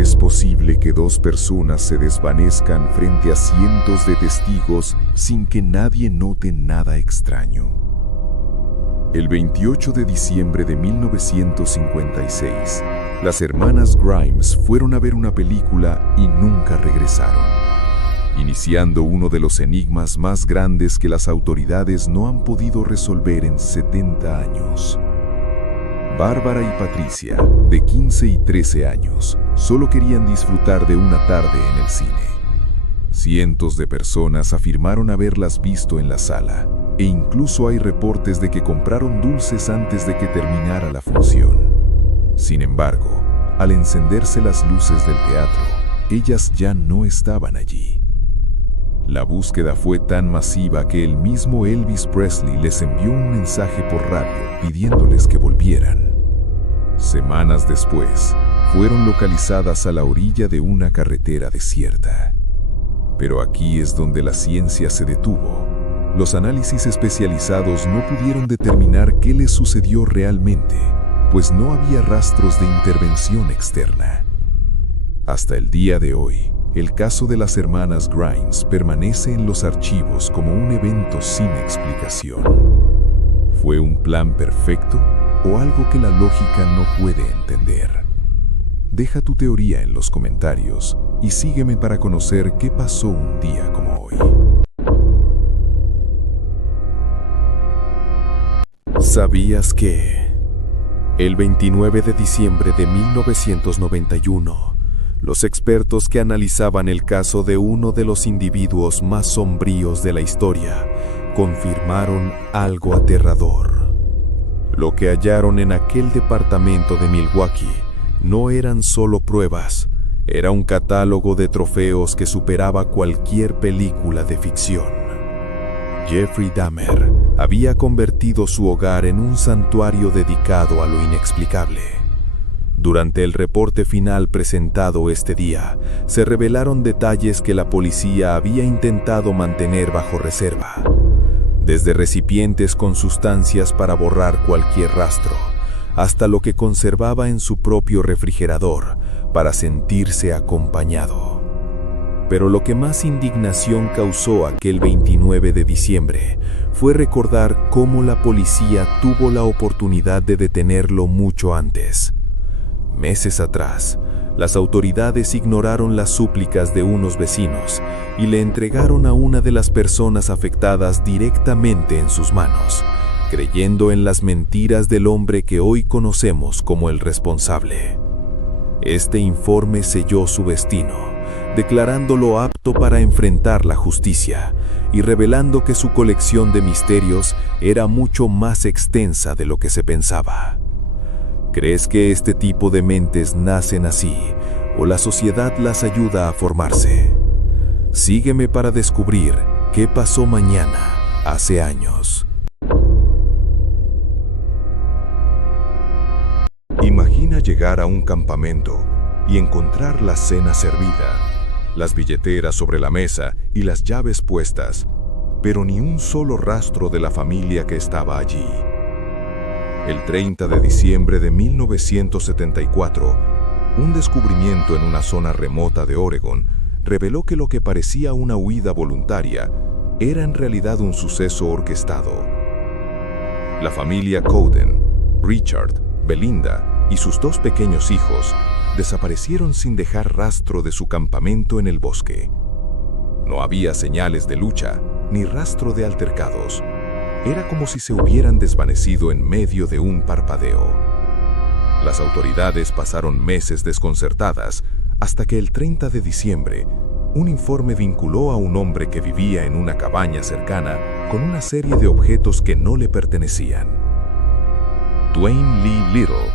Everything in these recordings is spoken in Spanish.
Es posible que dos personas se desvanezcan frente a cientos de testigos sin que nadie note nada extraño. El 28 de diciembre de 1956, las hermanas Grimes fueron a ver una película y nunca regresaron, iniciando uno de los enigmas más grandes que las autoridades no han podido resolver en 70 años. Bárbara y Patricia, de 15 y 13 años, solo querían disfrutar de una tarde en el cine. Cientos de personas afirmaron haberlas visto en la sala, e incluso hay reportes de que compraron dulces antes de que terminara la función. Sin embargo, al encenderse las luces del teatro, ellas ya no estaban allí. La búsqueda fue tan masiva que el mismo Elvis Presley les envió un mensaje por radio pidiéndoles que volvieran. Semanas después, fueron localizadas a la orilla de una carretera desierta. Pero aquí es donde la ciencia se detuvo. Los análisis especializados no pudieron determinar qué les sucedió realmente, pues no había rastros de intervención externa. Hasta el día de hoy, el caso de las hermanas Grimes permanece en los archivos como un evento sin explicación. ¿Fue un plan perfecto o algo que la lógica no puede entender? Deja tu teoría en los comentarios y sígueme para conocer qué pasó un día como hoy. ¿Sabías que? El 29 de diciembre de 1991, los expertos que analizaban el caso de uno de los individuos más sombríos de la historia confirmaron algo aterrador. Lo que hallaron en aquel departamento de Milwaukee no eran solo pruebas, era un catálogo de trofeos que superaba cualquier película de ficción. Jeffrey Dahmer había convertido su hogar en un santuario dedicado a lo inexplicable. Durante el reporte final presentado este día, se revelaron detalles que la policía había intentado mantener bajo reserva. Desde recipientes con sustancias para borrar cualquier rastro, hasta lo que conservaba en su propio refrigerador para sentirse acompañado. Pero lo que más indignación causó aquel 29 de diciembre fue recordar cómo la policía tuvo la oportunidad de detenerlo mucho antes. Meses atrás, las autoridades ignoraron las súplicas de unos vecinos y le entregaron a una de las personas afectadas directamente en sus manos, creyendo en las mentiras del hombre que hoy conocemos como el responsable. Este informe selló su destino, declarándolo apto para enfrentar la justicia y revelando que su colección de misterios era mucho más extensa de lo que se pensaba. ¿Crees que este tipo de mentes nacen así o la sociedad las ayuda a formarse? Sígueme para descubrir qué pasó mañana, hace años. Imagina llegar a un campamento y encontrar la cena servida, las billeteras sobre la mesa y las llaves puestas, pero ni un solo rastro de la familia que estaba allí. El 30 de diciembre de 1974, un descubrimiento en una zona remota de Oregon reveló que lo que parecía una huida voluntaria era en realidad un suceso orquestado. La familia Cowden, Richard, Belinda y sus dos pequeños hijos desaparecieron sin dejar rastro de su campamento en el bosque. No había señales de lucha ni rastro de altercados. Era como si se hubieran desvanecido en medio de un parpadeo. Las autoridades pasaron meses desconcertadas hasta que el 30 de diciembre, un informe vinculó a un hombre que vivía en una cabaña cercana con una serie de objetos que no le pertenecían. Dwayne Lee Little,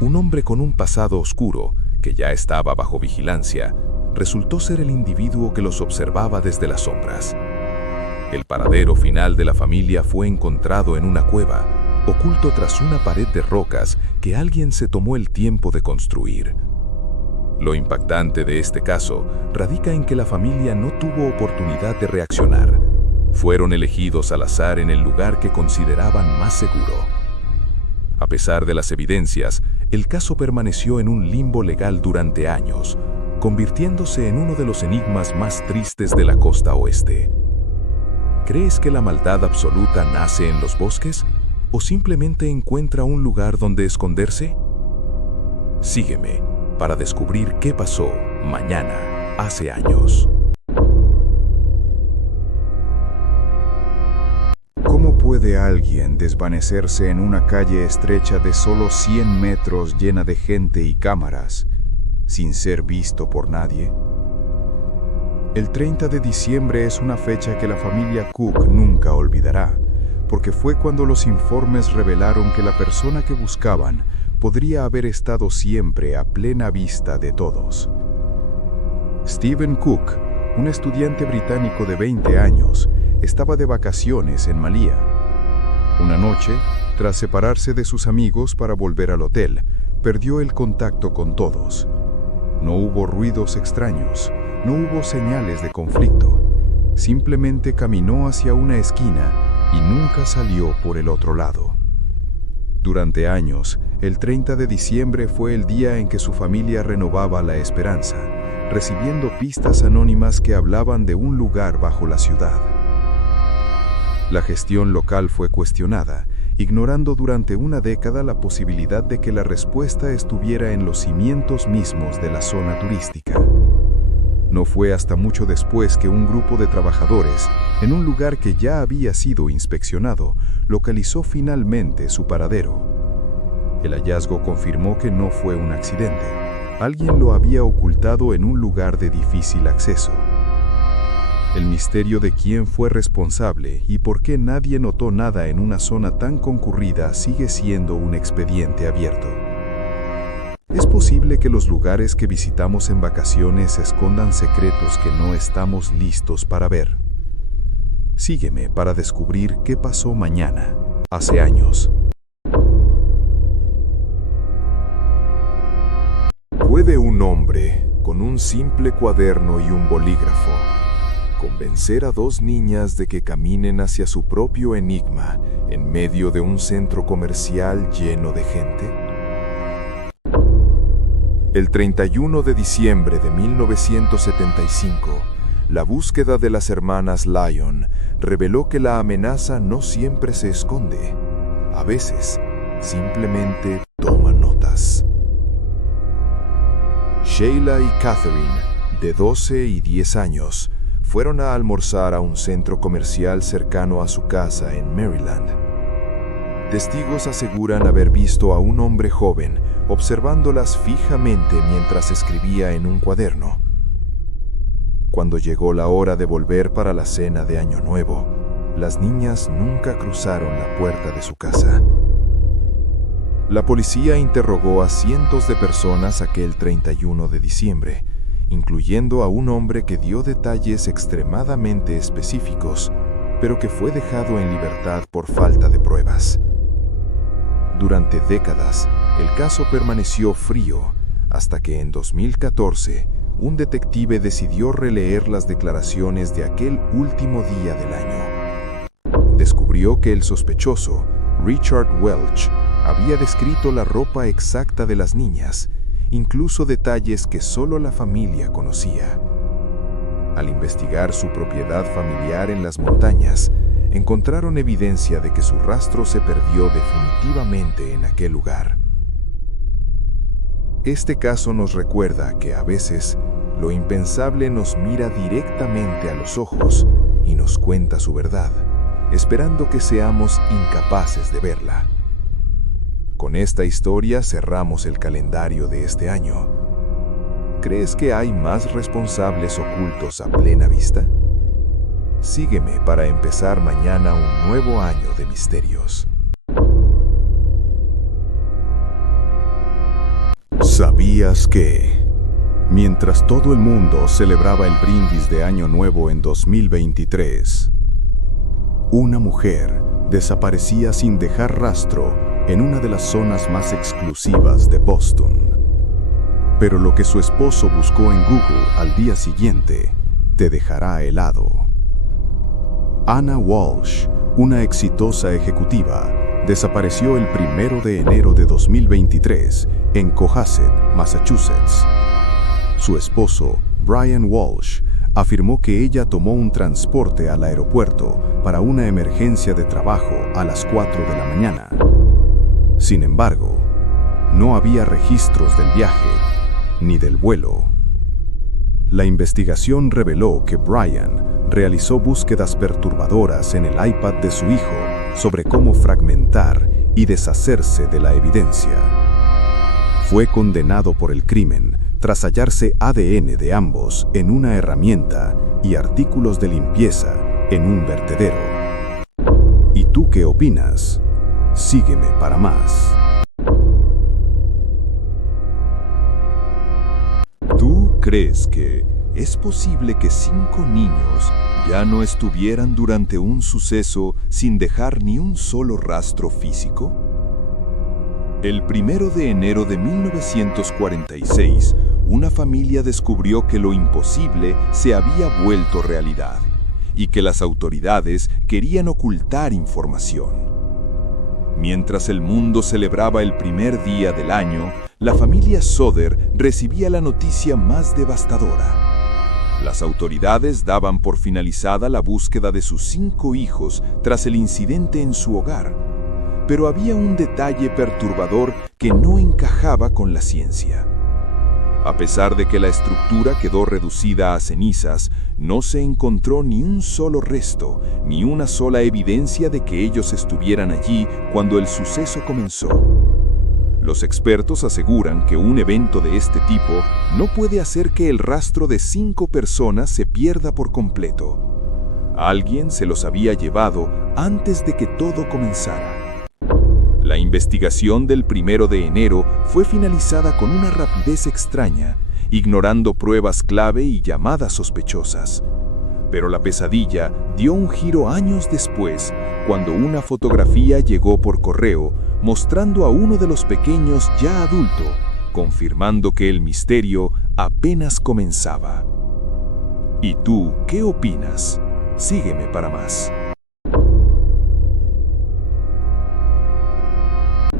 un hombre con un pasado oscuro que ya estaba bajo vigilancia, resultó ser el individuo que los observaba desde las sombras. El paradero final de la familia fue encontrado en una cueva, oculto tras una pared de rocas que alguien se tomó el tiempo de construir. Lo impactante de este caso radica en que la familia no tuvo oportunidad de reaccionar. Fueron elegidos al azar en el lugar que consideraban más seguro. A pesar de las evidencias, el caso permaneció en un limbo legal durante años, convirtiéndose en uno de los enigmas más tristes de la costa oeste. ¿Crees que la maldad absoluta nace en los bosques o simplemente encuentra un lugar donde esconderse? Sígueme para descubrir qué pasó mañana, hace años. ¿Cómo puede alguien desvanecerse en una calle estrecha de solo 100 metros llena de gente y cámaras, sin ser visto por nadie? El 30 de diciembre es una fecha que la familia Cook nunca olvidará, porque fue cuando los informes revelaron que la persona que buscaban podría haber estado siempre a plena vista de todos. Stephen Cook, un estudiante británico de 20 años, estaba de vacaciones en Malía. Una noche, tras separarse de sus amigos para volver al hotel, perdió el contacto con todos. No hubo ruidos extraños, no hubo señales de conflicto. Simplemente caminó hacia una esquina y nunca salió por el otro lado. Durante años, el 30 de diciembre fue el día en que su familia renovaba la esperanza, recibiendo pistas anónimas que hablaban de un lugar bajo la ciudad. La gestión local fue cuestionada, ignorando durante una década la posibilidad de que la respuesta estuviera en los cimientos mismos de la zona turística. No fue hasta mucho después que un grupo de trabajadores, en un lugar que ya había sido inspeccionado, localizó finalmente su paradero. El hallazgo confirmó que no fue un accidente. Alguien lo había ocultado en un lugar de difícil acceso. El misterio de quién fue responsable y por qué nadie notó nada en una zona tan concurrida sigue siendo un expediente abierto. ¿Es posible que los lugares que visitamos en vacaciones escondan secretos que no estamos listos para ver? Sígueme para descubrir qué pasó mañana, hace años. ¿Puede un hombre, con un simple cuaderno y un bolígrafo, convencer a dos niñas de que caminen hacia su propio enigma en medio de un centro comercial lleno de gente? El 31 de diciembre de 1975, la búsqueda de las hermanas Lyon reveló que la amenaza no siempre se esconde. A veces, simplemente toma notas. Sheila y Catherine, de 12 y 10 años, fueron a almorzar a un centro comercial cercano a su casa en Maryland. Testigos aseguran haber visto a un hombre joven observándolas fijamente mientras escribía en un cuaderno. Cuando llegó la hora de volver para la cena de Año Nuevo, las niñas nunca cruzaron la puerta de su casa. La policía interrogó a cientos de personas aquel 31 de diciembre, incluyendo a un hombre que dio detalles extremadamente específicos, pero que fue dejado en libertad por falta de pruebas. Durante décadas, el caso permaneció frío, hasta que en 2014, un detective decidió releer las declaraciones de aquel último día del año. Descubrió que el sospechoso, Richard Welch, había descrito la ropa exacta de las niñas, incluso detalles que solo la familia conocía. Al investigar su propiedad familiar en las montañas, encontraron evidencia de que su rastro se perdió definitivamente en aquel lugar. Este caso nos recuerda que a veces lo impensable nos mira directamente a los ojos y nos cuenta su verdad, esperando que seamos incapaces de verla. Con esta historia cerramos el calendario de este año. ¿Crees que hay más responsables ocultos a plena vista? Sígueme para empezar mañana un nuevo año de misterios. ¿Sabías que, mientras todo el mundo celebraba el brindis de Año Nuevo en 2023, una mujer desaparecía sin dejar rastro en una de las zonas más exclusivas de Boston? Pero lo que su esposo buscó en Google al día siguiente te dejará helado. Anna Walsh, una exitosa ejecutiva, desapareció el 1 de enero de 2023 en Cohasset, Massachusetts. Su esposo, Brian Walsh, afirmó que ella tomó un transporte al aeropuerto para una emergencia de trabajo a las 4 de la mañana. Sin embargo, no había registros del viaje ni del vuelo. La investigación reveló que Brian realizó búsquedas perturbadoras en el iPad de su hijo sobre cómo fragmentar y deshacerse de la evidencia. Fue condenado por el crimen tras hallarse ADN de ambos en una herramienta y artículos de limpieza en un vertedero. ¿Y tú qué opinas? Sígueme para más. ¿Tú crees que es posible que 5 niños ya no estuvieran durante un suceso sin dejar ni un solo rastro físico? El 1 de enero de 1946, una familia descubrió que lo imposible se había vuelto realidad y que las autoridades querían ocultar información. Mientras el mundo celebraba el primer día del año, la familia Soder recibía la noticia más devastadora. Las autoridades daban por finalizada la búsqueda de sus 5 hijos tras el incidente en su hogar, pero había un detalle perturbador que no encajaba con la ciencia. A pesar de que la estructura quedó reducida a cenizas, no se encontró ni un solo resto, ni una sola evidencia de que ellos estuvieran allí cuando el suceso comenzó. Los expertos aseguran que un evento de este tipo no puede hacer que el rastro de 5 personas se pierda por completo. Alguien se los había llevado antes de que todo comenzara. La investigación del 1 de enero fue finalizada con una rapidez extraña, ignorando pruebas clave y llamadas sospechosas. Pero la pesadilla dio un giro años después, cuando una fotografía llegó por correo mostrando a uno de los pequeños ya adulto, confirmando que el misterio apenas comenzaba. ¿Y tú qué opinas? Sígueme para más.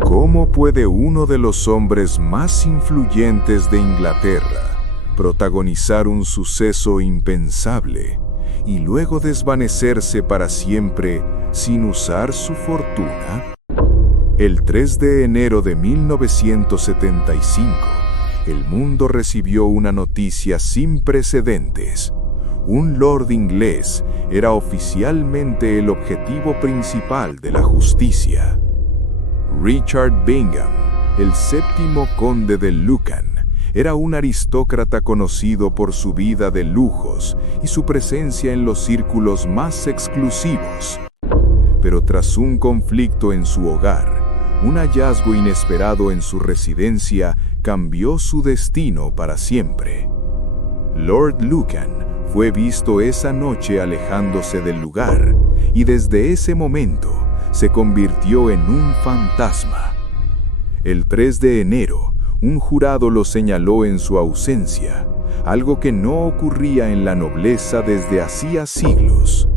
¿Cómo puede uno de los hombres más influyentes de Inglaterra protagonizar un suceso impensable y luego desvanecerse para siempre sin usar su fortuna? El 3 de enero de 1975, el mundo recibió una noticia sin precedentes. Un lord inglés era oficialmente el objetivo principal de la justicia. Richard Bingham, el 7º conde de Lucan, era un aristócrata conocido por su vida de lujos y su presencia en los círculos más exclusivos. Pero tras un conflicto en su hogar, un hallazgo inesperado en su residencia cambió su destino para siempre. Lord Lucan fue visto esa noche alejándose del lugar y desde ese momento se convirtió en un fantasma. El 3 de enero, un jurado lo señaló en su ausencia, algo que no ocurría en la nobleza desde hacía siglos.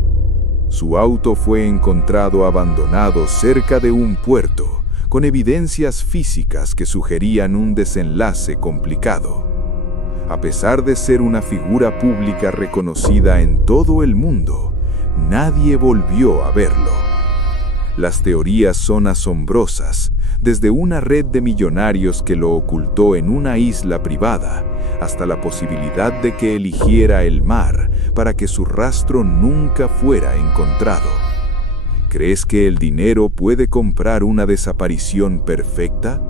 Su auto fue encontrado abandonado cerca de un puerto, con evidencias físicas que sugerían un desenlace complicado. A pesar de ser una figura pública reconocida en todo el mundo, nadie volvió a verlo. Las teorías son asombrosas, desde una red de millonarios que lo ocultó en una isla privada, hasta la posibilidad de que eligiera el mar para que su rastro nunca fuera encontrado. ¿Crees que el dinero puede comprar una desaparición perfecta?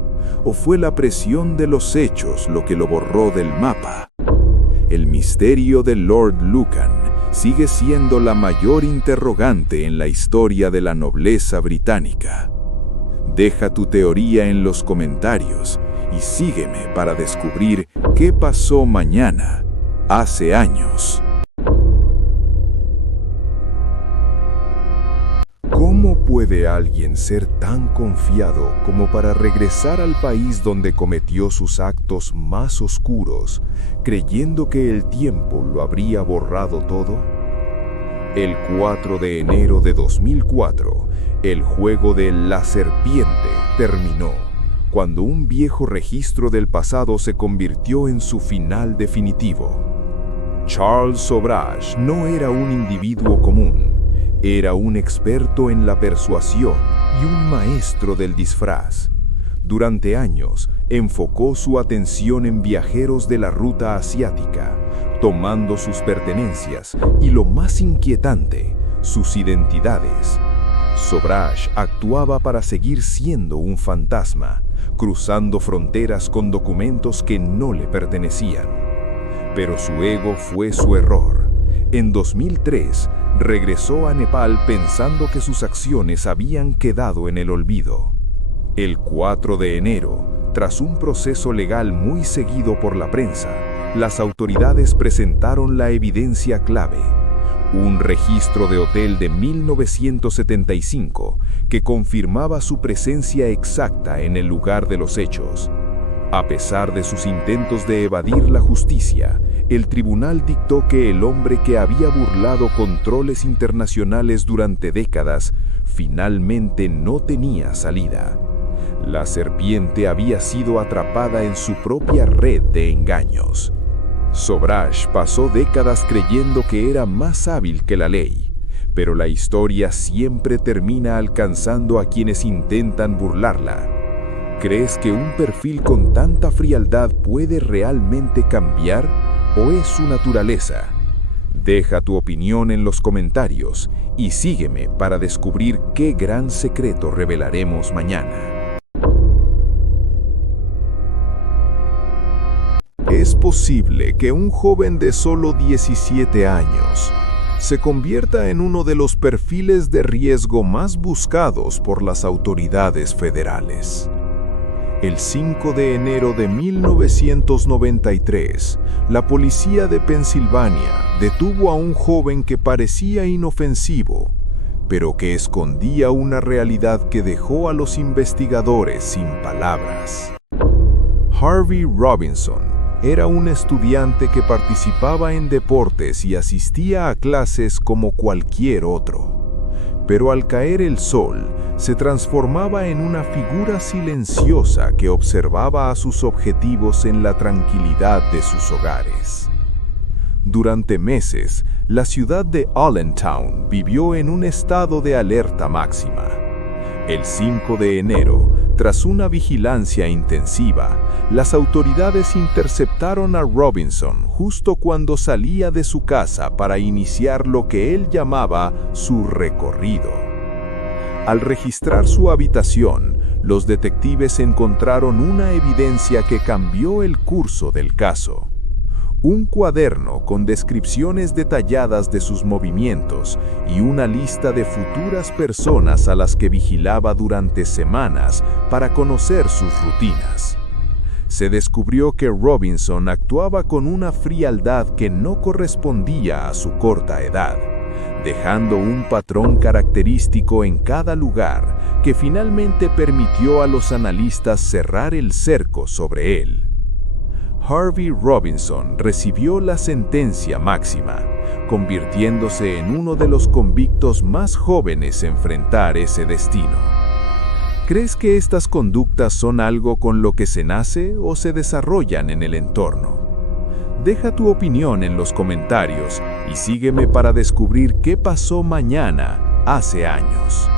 ¿O fue la presión de los hechos lo que lo borró del mapa? El misterio de Lord Lucan sigue siendo la mayor interrogante en la historia de la nobleza británica. Deja tu teoría en los comentarios y sígueme para descubrir qué pasó mañana, hace años. ¿Cómo puede alguien ser tan confiado como para regresar al país donde cometió sus actos más oscuros, creyendo que el tiempo lo habría borrado todo? El 4 de enero de 2004, El juego de la serpiente terminó cuando un viejo registro del pasado se convirtió en su final definitivo. Charles Sobhraj no era un individuo común, era un experto en la persuasión y un maestro del disfraz. Durante años, enfocó su atención en viajeros de la ruta asiática, tomando sus pertenencias y, lo más inquietante, sus identidades. Sobhraj actuaba para seguir siendo un fantasma, cruzando fronteras con documentos que no le pertenecían. Pero su ego fue su error. En 2003, regresó a Nepal pensando que sus acciones habían quedado en el olvido. El 4 de enero, tras un proceso legal muy seguido por la prensa, las autoridades presentaron la evidencia clave: un registro de hotel de 1975 que confirmaba su presencia exacta en el lugar de los hechos. A pesar de sus intentos de evadir la justicia, el tribunal dictó que el hombre que había burlado controles internacionales durante décadas finalmente no tenía salida. La serpiente había sido atrapada en su propia red de engaños. Sobhraj pasó décadas creyendo que era más hábil que la ley, pero la historia siempre termina alcanzando a quienes intentan burlarla. ¿Crees que un perfil con tanta frialdad puede realmente cambiar o es su naturaleza? Deja tu opinión en los comentarios y sígueme para descubrir qué gran secreto revelaremos mañana. Es posible que un joven de solo 17 años se convierta en uno de los perfiles de riesgo más buscados por las autoridades federales. El 5 de enero de 1993, la policía de Pensilvania detuvo a un joven que parecía inofensivo, pero que escondía una realidad que dejó a los investigadores sin palabras. Harvey Robinson era un estudiante que participaba en deportes y asistía a clases como cualquier otro. Pero al caer el sol, se transformaba en una figura silenciosa que observaba a sus objetivos en la tranquilidad de sus hogares. Durante meses, la ciudad de Allentown vivió en un estado de alerta máxima. El 5 de enero, tras una vigilancia intensiva, las autoridades interceptaron a Robinson justo cuando salía de su casa para iniciar lo que él llamaba su recorrido. Al registrar su habitación, los detectives encontraron una evidencia que cambió el curso del caso. Un cuaderno con descripciones detalladas de sus movimientos y una lista de futuras personas a las que vigilaba durante semanas para conocer sus rutinas. Se descubrió que Robinson actuaba con una frialdad que no correspondía a su corta edad, dejando un patrón característico en cada lugar que finalmente permitió a los analistas cerrar el cerco sobre él. Harvey Robinson recibió la sentencia máxima, convirtiéndose en uno de los convictos más jóvenes en enfrentar ese destino. ¿Crees que estas conductas son algo con lo que se nace o se desarrollan en el entorno? Deja tu opinión en los comentarios y sígueme para descubrir qué pasó mañana hace años.